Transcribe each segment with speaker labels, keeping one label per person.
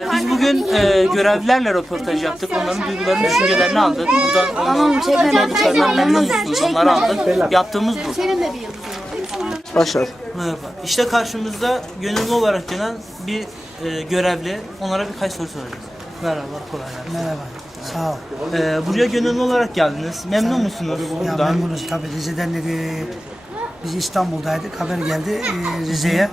Speaker 1: Biz bugün görevlilerle röportaj yaptık. Onların duygularını, düşüncelerini aldık. Buradan onların olduklarından memnun musunuz? Onları aldık. Yaptığımız bu.
Speaker 2: Başar.
Speaker 1: Merhaba. İşte karşımızda gönüllü olarak gelen bir görevli. Onlara birkaç soru soracağız. Merhaba, kolay gelsin.
Speaker 3: Merhaba, sağ ol.
Speaker 1: Buraya gönüllü olarak geldiniz. Memnun musunuz?
Speaker 3: Ya
Speaker 1: Buradan?
Speaker 3: memnunuz tabii. Rize'den biz İstanbul'daydık. Haber geldi Rize'ye.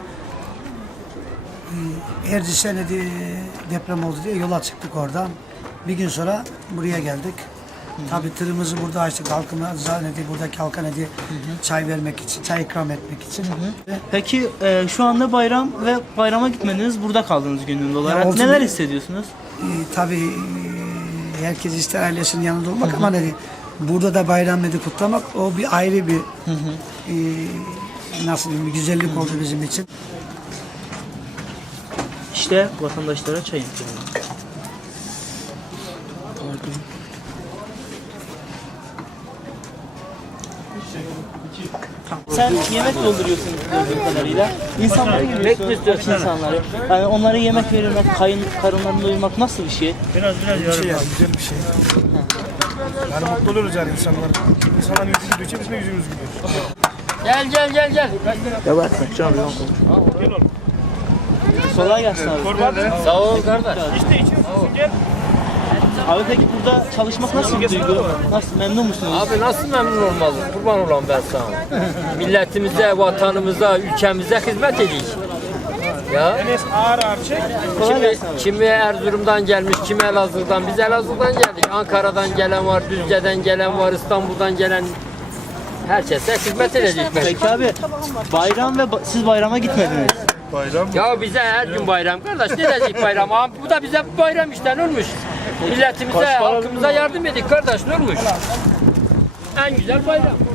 Speaker 3: Erciş'te deprem oldu diye yola çıktık oradan. Bir gün sonra buraya geldik. Tabii tırımızı burada açtık. Halkımıza buradaki halka çay vermek için, çay ikram etmek için.
Speaker 1: Peki şu anda bayram ve bayrama gitmediniz. Burada kaldınız gönüllü olarak.
Speaker 3: olsun
Speaker 1: Neler
Speaker 3: bir-
Speaker 1: hissediyorsunuz?
Speaker 3: Tabii herkes ister ailesinin yanında olmak ama burada da bayram kutlamak o bir ayrı bir nasıl diyeyim, bir güzellik oldu bizim için.
Speaker 1: İşte vatandaşlara çay ikramı. Sen yemek dolduruyorsun gördüğüm kadarıyla. İnsanlara giriyorsun, insanları. Yani onlara yemek verilmek, karınlarını doyurmak nasıl bir şey?
Speaker 2: Biraz güzel bir şey. Yani mutlu oluruz yani insanların yüzü gülüyor, bizim de yüzümüz gülüyor.
Speaker 4: Gel.
Speaker 2: Yavaş mı? Canım yok.
Speaker 1: Kolay gelsin abi.
Speaker 4: Sağ ol kardeş.
Speaker 2: İşte içimiz gel.
Speaker 1: Abi peki burada çalışmak nasıl bir duygu? Nasıl, memnun musunuz?
Speaker 4: Abi nasıl memnun olmaz? Kurban olan ben sana. Milletimize, vatanımıza, ülkemize hizmet edeyim. Ya.
Speaker 2: Enes ağır çek.
Speaker 4: Kimi Erzurum'dan gelmiş, kimi Elazığ'dan. Biz Elazığ'dan geldik. Ankara'dan gelen var, Düzce'den gelen var, İstanbul'dan gelen. Herkese hizmet edeceğiz.
Speaker 1: Peki abi bayram ve siz bayrama gitmediniz.
Speaker 2: Bayram.
Speaker 4: Ya bize her gün bayram kardeş. Ne diyecek bayram? Ama bu da bize bayram işte, ne olmuş? Milletimize, halkımıza yardım edik kardeş, ne olmuş? En güzel bayram.